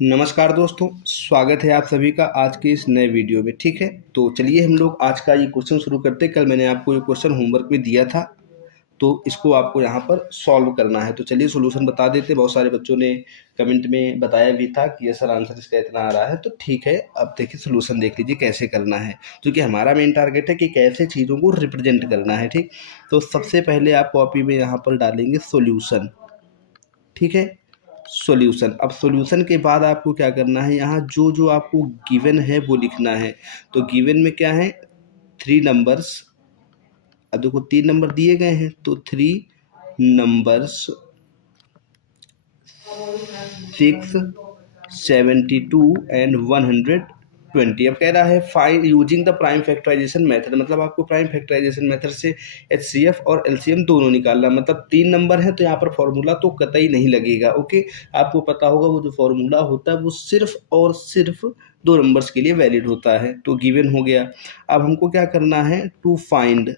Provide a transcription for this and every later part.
नमस्कार दोस्तों, स्वागत है आप सभी का आज के इस नए वीडियो में। ठीक है, तो चलिए हम लोग आज का ये क्वेश्चन शुरू करते हैं। कल मैंने आपको ये क्वेश्चन होमवर्क में दिया था, तो इसको आपको यहाँ पर सॉल्व करना है। तो चलिए सॉल्यूशन बता देते हैं। बहुत सारे बच्चों ने कमेंट में बताया भी था कि ये सर आंसर इसका इतना आ रहा है, तो ठीक है। अब देखिए सॉल्यूशन देख लीजिए कैसे करना है, क्योंकि हमारा मेन टारगेट है कि कैसे चीज़ों को रिप्रेजेंट करना है। ठीक, तो सबसे पहले आप कॉपी में यहाँ पर डालेंगे सॉल्यूशन। ठीक है, सॉल्यूशन। अब सॉल्यूशन के बाद आपको क्या करना है, यहाँ जो जो आपको गिवन है वो लिखना है। तो गिवन में क्या है, 3 नंबर्स। अब देखो 3 नंबर दिए गए हैं, तो 3 नंबर्स 6, 72 एंड 120। अब कह रहा है find using the prime factorization method, मतलब आपको प्राइम फैक्टराइजेशन मेथड से एचसीएफ और एलसीएम दोनों निकालना। मतलब 3 नंबर है तो यहाँ पर फॉर्मूला तो कतई नहीं लगेगा। ओके, आपको पता होगा वो जो फॉर्मूला होता है वो सिर्फ और सिर्फ 2 नंबर्स के लिए वैलिड होता है। तो गिवन हो गया। अब हमको क्या करना है, टू फाइंड।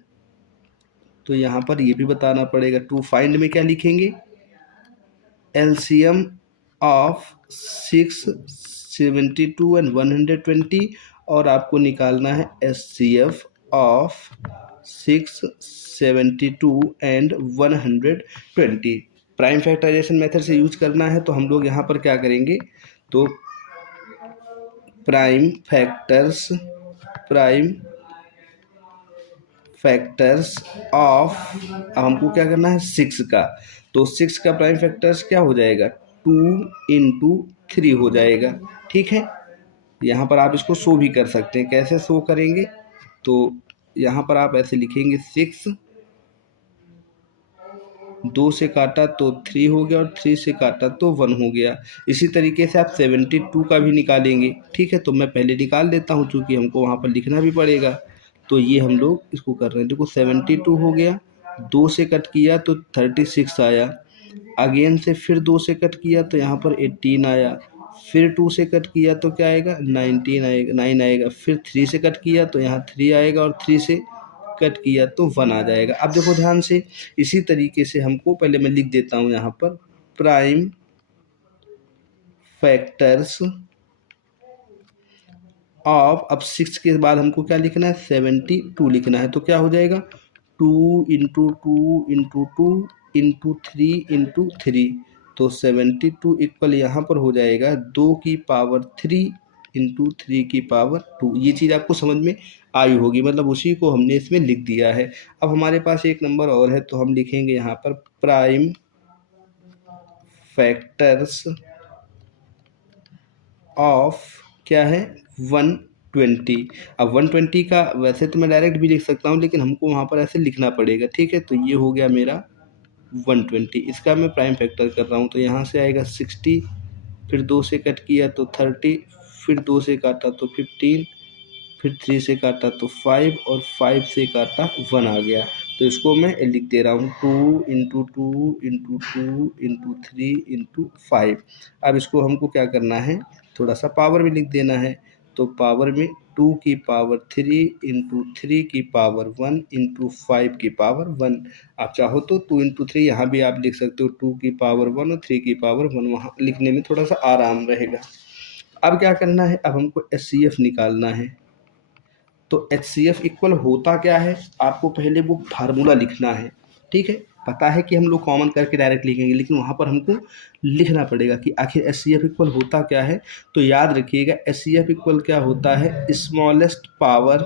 तो यहाँ पर ये भी बताना पड़ेगा। टू फाइंड में क्या लिखेंगे, एलसीएम ऑफ 6, 72 एंड 120, और आपको निकालना है HCF of 6, 72 and 120। Prime factorization method से यूज करना है, तो हम लोग यहाँ पर क्या करेंगे, तो प्राइम फैक्टर्स ऑफ, अब हमको क्या करना है 6 का, तो 6 का प्राइम फैक्टर्स क्या हो जाएगा, 2 इंटू 3 हो जाएगा। ठीक है, यहाँ पर आप इसको शो भी कर सकते हैं। कैसे शो करेंगे, तो यहाँ पर आप ऐसे लिखेंगे 6, 2 से काटा तो 3 हो गया, और 3 से काटा तो 1 हो गया। इसी तरीके से आप 72 का भी निकालेंगे। ठीक है, तो मैं पहले निकाल देता हूँ, चूँकि हमको वहाँ पर लिखना भी पड़ेगा। तो ये हम लोग इसको कर रहे हैं। देखो 72 हो गया, 2 से कट किया तो 36 आया, अगेन से फिर 2 से कट किया तो यहाँ पर 18 आया, फिर 2 से कट किया तो क्या आएगा, 19 आएगा, 9 आएगा, फिर 3 से कट किया तो यहाँ 3 आएगा, और 3 से कट किया तो 1 आ जाएगा। अब देखो ध्यान से, इसी तरीके से हमको, पहले मैं लिख देता हूँ यहाँ पर, प्राइम फैक्टर्स ऑफ, अब 6 के बाद हमको क्या लिखना है, 72 लिखना है। तो क्या हो जाएगा, 2 इंटू 2 इंटू 2 इंटू 3 इंटू 3, तो 72 इक्वल यहाँ पर हो जाएगा 2 की पावर 3 इंटू 3 की पावर 2। ये चीज़ आपको समझ में आई होगी, मतलब उसी को हमने इसमें लिख दिया है। अब हमारे पास एक नंबर और है, तो हम लिखेंगे यहाँ पर प्राइम फैक्टर्स ऑफ, क्या है, 120। अब 120 का वैसे तो मैं डायरेक्ट भी लिख सकता हूँ, लेकिन हमको वहाँ पर ऐसे लिखना पड़ेगा। ठीक है, तो ये हो गया मेरा 120। इसका मैं प्राइम फैक्टर कर रहा हूँ, तो यहाँ से आएगा 60, फिर 2 से कट किया तो 30, फिर 2 से काटा तो 15, फिर 3 से काटा तो 5, और 5 से काटा 1 आ गया। तो इसको मैं लिख दे रहा हूँ 2 इंटू 2 इंटू 2 इंटू 3 इंटू 5। अब इसको हमको क्या करना है, थोड़ा सा पावर में लिख देना है। तो पावर में 2 की पावर 3 इंटू 3 की पावर 1 इंटू 5 की पावर 1। आप चाहो तो 2 इंटू 3 यहाँ भी आप लिख सकते हो, 2 की पावर 1 और 3 की पावर 1, वहाँ लिखने में थोड़ा सा आराम रहेगा। अब क्या करना है, अब हमको एचसीएफ निकालना है। तो एचसीएफ इक्वल होता क्या है, आपको पहले वो फार्मूला लिखना है। ठीक है, पता है कि हम लोग कॉमन करके डायरेक्ट लिखेंगे, लेकिन वहाँ पर हमको लिखना पड़ेगा कि आखिर एचसीएफ इक्वल होता क्या है। तो याद रखिएगा, एचसीएफ इक्वल क्या होता है, स्मॉलेस्ट पावर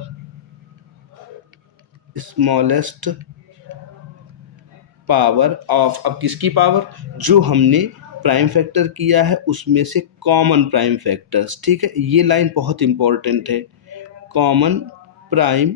ऑफ, अब किसकी पावर, जो हमने प्राइम फैक्टर किया है उसमें से कॉमन प्राइम फैक्टर्स। ठीक है, ये लाइन बहुत इंपॉर्टेंट है। कॉमन प्राइम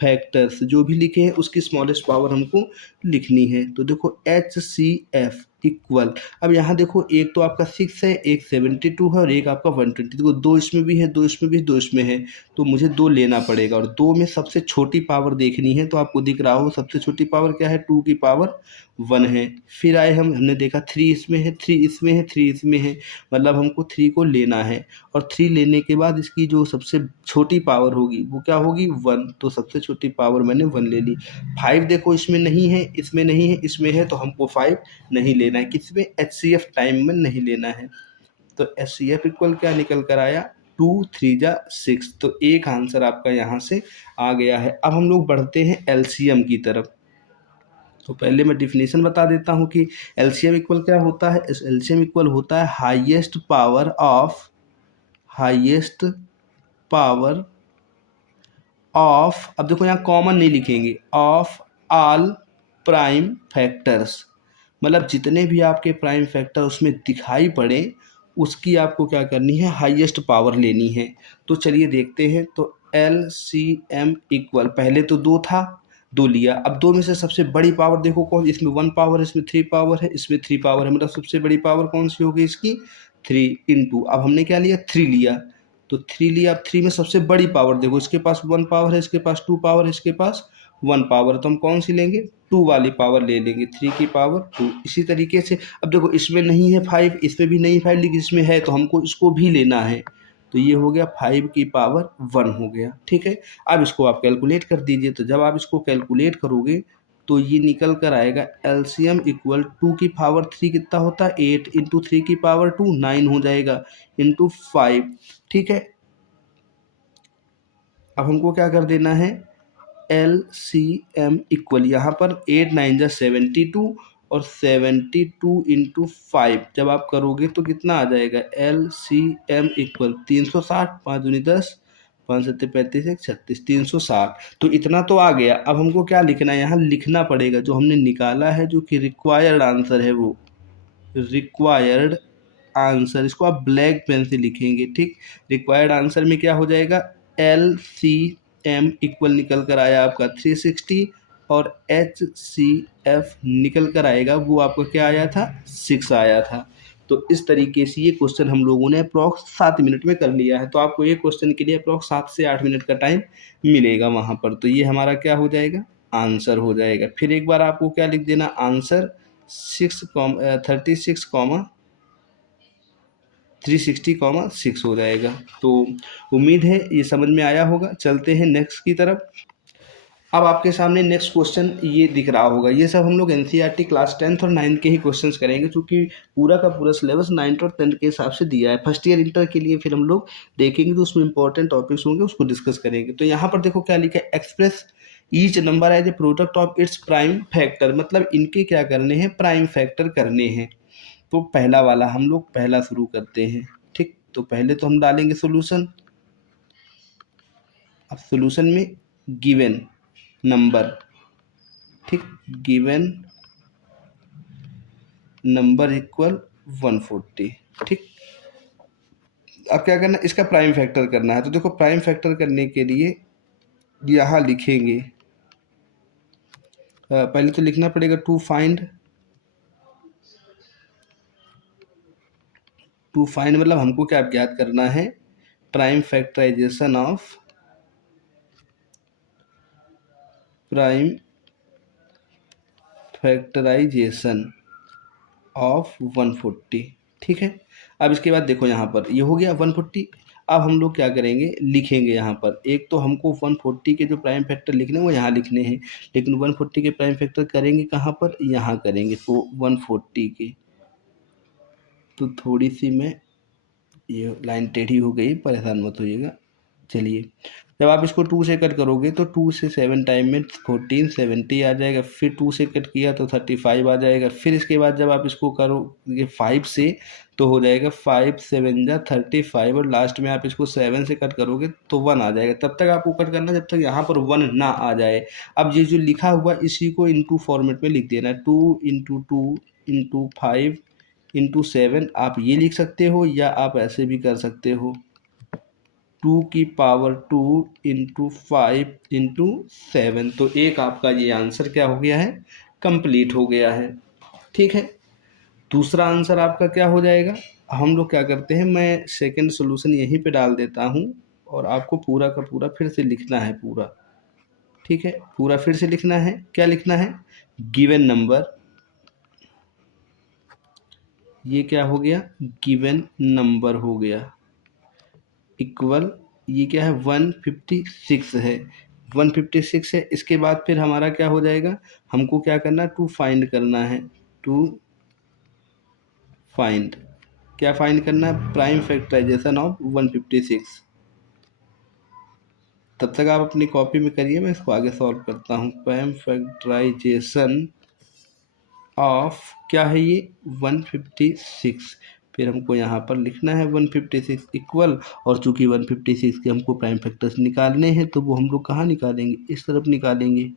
फैक्टर्स जो भी लिखे हैं उसकी स्मॉलेस्ट पावर हमको लिखनी है। तो देखो एच सी एफ इक्वल, अब यहाँ देखो एक तो आपका 6 है, एक 72 है, और एक आपका 120। देखो 2 इसमें भी है, 2 इसमें भी, 2 इसमें है, तो मुझे 2 लेना पड़ेगा, और 2 में सबसे छोटी पावर देखनी है। तो आपको दिख रहा हो सबसे छोटी पावर क्या है, 2 की पावर 1 है। फिर आए हमने देखा 3 इसमें है, 3 इसमें है, 3 इसमें है, मतलब हमको 3 को लेना है। और 3 लेने के बाद इसकी जो सबसे छोटी पावर होगी वो क्या होगी, 1। तो सबसे छोटी पावर मैंने 1 ले ली। 5 देखो इसमें नहीं है, इसमें नहीं है, इसमें है, तो हमको 5 नहीं लेना है। किसमें, एचसीएफ टाइम में नहीं लेना है। तो HCF इक्वल क्या निकल कर आया, 2 3 जा 6। तो एक आंसर आपका यहाँ से आ गया है। अब हम लोग बढ़ते हैं LCM की तरफ। तो पहले मैं डिफिनेशन बता देता हूँ कि LCM इक्वल क्या होता है। LCM इक्वल होता है हाईएस्ट पावर ऑफ, अब देखो यहाँ कॉमन नहीं लिखेंगे, ऑफ ऑल प्राइम फैक्टर्स, मतलब जितने भी आपके प्राइम फैक्टर उसमें दिखाई पड़े उसकी आपको क्या करनी है, हाईएस्ट पावर लेनी है। तो चलिए देखते हैं। तो LCM इक्वल, पहले तो 2 था, 2 लिया। अब 2 में से सबसे बड़ी पावर देखो कौन, इसमें 1 पावर है, इसमें 3 पावर है, इसमें 3 पावर है, मतलब सबसे बड़ी पावर कौन सी होगी इसकी, 3 इंटू, अब हमने क्या लिया, 3 लिया। तो 3 लिया। अब 3 में सबसे बड़ी पावर देखो, इसके पास 1 पावर है, इसके पास 2 पावर है, इसके पास 1 पावर, तो हम कौन सी लेंगे, 2 वाली पावर ले लेंगे, 3 की पावर 2। इसी तरीके से अब देखो इसमें नहीं है 5, इसमें भी नहीं 5, लेकिन इसमें है, तो हमको इसको भी लेना है। तो ये हो गया 5 की पावर 1 हो गया, ठीक है। अब इसको आप कैलकुलेट कर दीजिए। तो जब आप इसको कैलकुलेट करोगे तो ये निकल कर आएगा LCM इक्वल 2 की पावर 3 कितना होता है, 8 इंटू 3 की पावर 2 9 हो जाएगा, इंटू 5, ठीक है। अब हमको क्या कर देना है, LCM इक्वल यहाँ पर 8 9 जा 72 और 72 इंटू 5 जब आप करोगे तो कितना आ जाएगा, LCM इक्वल 360, 5 दूनी 10, 5 सत्ते 35, 1 36, 360। तो इतना तो आ गया। अब हमको क्या लिखना है, यहाँ लिखना पड़ेगा जो हमने निकाला है, जो कि रिक्वायर्ड आंसर है, वो रिक्वायर्ड आंसर, इसको आप ब्लैक पेन से लिखेंगे, ठीक। रिक्वायर्ड आंसर में क्या हो जाएगा, LCM इक्वल निकल कर आया आपका 360 और HCF निकल कर आएगा, वो आपका क्या आया था, 6 आया था। तो इस तरीके से ये क्वेश्चन हम लोगों ने अप्रॉक्स 7 मिनट में कर लिया है। तो आपको ये क्वेश्चन के लिए अप्रॉक्स 7 से 8 मिनट का टाइम मिलेगा वहाँ पर। तो ये हमारा क्या हो जाएगा, आंसर हो जाएगा। फिर एक बार आपको क्या लिख देना, आंसर 36 360, 6 हो जाएगा। तो उम्मीद है ये समझ में आया होगा। चलते हैं नेक्स्ट की तरफ। अब आपके सामने नेक्स्ट क्वेश्चन ये दिख रहा होगा। ये सब हम लोग NCERT क्लास 10th और 9th के ही क्वेश्चंस करेंगे, क्योंकि पूरा का पूरा सिलेबस 9th और 10th के हिसाब से दिया है। फर्स्ट ईयर इंटर के लिए फिर हम लोग देखेंगे, तो उसमें इंपॉर्टेंट टॉपिक्स होंगे, उसको डिस्कस करेंगे। तो यहाँ पर देखो क्या लिखा है, express each number as a product of its prime factor, मतलब इनके क्या करने हैं, प्राइम फैक्टर करने हैं। तो पहला वाला हम लोग पहला शुरू करते हैं, ठीक। तो पहले तो हम डालेंगे सॉल्यूशन। अब सॉल्यूशन में गिवन नंबर, ठीक, गिवन नंबर इक्वल 140, ठीक। अब क्या करना है, इसका प्राइम फैक्टर करना है। तो देखो प्राइम फैक्टर करने के लिए यहाँ लिखेंगे, पहले तो लिखना पड़ेगा टू फाइंड मतलब हमको क्या ज्ञात करना है, prime factorization of prime factorization of 140, ठीक है। अब इसके बाद देखो यहाँ पर ये हो गया 140। अब हम लोग क्या करेंगे, लिखेंगे यहाँ पर, एक तो हमको 140 के जो प्राइम फैक्टर लिखने हैं वो यहाँ लिखने हैं, लेकिन 140 के प्राइम फैक्टर करेंगे कहाँ पर, यहाँ करेंगे। तो 140 के, तो थोड़ी सी मैं ये लाइन टेढ़ी हो गई, परेशान मत होइएगा। चलिए, जब आप इसको 2 से कट करोगे तो 2 से 7 टाइम में 14 70 आ जाएगा। फिर 2 से कट किया तो 35 आ जाएगा। फिर इसके बाद जब आप इसको करोगे 5 से तो हो जाएगा 5 7 जा 35, और लास्ट में आप इसको 7 से कट करोगे तो 1 आ जाएगा। तब तक आपको कट करना जब तक यहाँ पर 1 ना आ जाए। अब ये जो लिखा हुआ इसी को इंटू फॉर्मेट में लिख देना है, 2 इंटू 2 इंटू 5 इंटू 7, आप ये लिख सकते हो या आप ऐसे भी कर सकते हो, 2 की पावर 2 इंटू 5 इंटू 7। तो एक आपका ये आंसर क्या हो गया है, कंप्लीट हो गया है, ठीक है। दूसरा आंसर आपका क्या हो जाएगा, हम लोग क्या करते हैं, मैं सेकंड सॉल्यूशन यहीं पे डाल देता हूँ और आपको पूरा का पूरा फिर से लिखना है पूरा, ठीक है। पूरा फिर से लिखना है, क्या लिखना है, गिवन नंबर, ये क्या हो गया, गिवन नंबर हो गया, इक्वल, ये क्या है 156 है, 156 है। इसके बाद फिर हमारा क्या हो जाएगा, हमको क्या करना है, टू फाइंड करना है, टू फाइंड क्या फाइंड करना है? Prime factorization of 156। तब तक आप अपनी कॉपी में करिए, मैं इसको आगे सॉल्व करता हूँ। प्राइम फैक्टराइजेशन ऑफ क्या है ये? 156। फिर हमको यहाँ पर लिखना है 156 इक्वल, और चूंकि 156 के हमको प्राइम फैक्टर्स निकालने हैं तो वो हम लोग कहाँ निकालेंगे? इस तरफ निकालेंगे।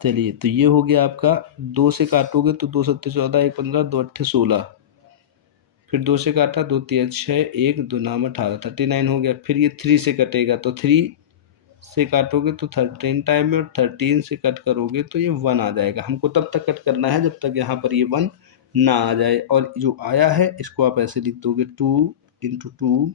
चलिए, तो ये हो गया आपका, 2 से काटोगे तो 2 सत्ते 14, 1 15, 2 अट्ठे 16, फिर 2 से काटा, 2 तिया 6, 1 2 नाम 18, 39 हो गया। फिर ये 3 से कटेगा तो 3 से काटोगे तो 13 टाइम में, और 13 से कट करोगे तो ये 1 आ जाएगा। हमको तब तक कट करना है जब तक यहाँ पर ये 1 ना आ जाए, और जो आया है इसको आप ऐसे लिख दोगे 2 इंटू 2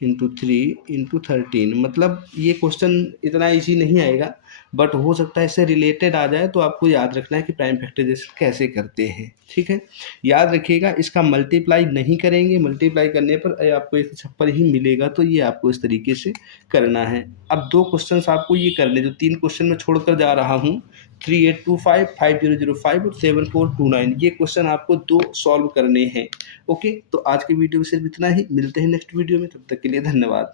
इंटू 3 इंटू 13। मतलब ये क्वेश्चन इतना ईजी नहीं आएगा, बट हो सकता है इससे रिलेटेड आ जाए, तो आपको याद रखना है कि प्राइम फैक्टराइजेशन कैसे करते हैं। ठीक है, याद रखिएगा, इसका मल्टीप्लाई नहीं करेंगे, मल्टीप्लाई करने पर आपको 156 ही मिलेगा, तो ये आपको इस तरीके से करना है। अब 2 क्वेश्चन आपको ये करने, जो 3 क्वेश्चन मैं छोड़कर जा रहा हूँ, 3825, 5005 और 7429, ये क्वेश्चन आपको 2 सॉल्व करने हैं। ओके, तो आज की वीडियो में सिर्फ इतना ही, मिलते हैं नेक्स्ट वीडियो में, तब तक के लिए धन्यवाद।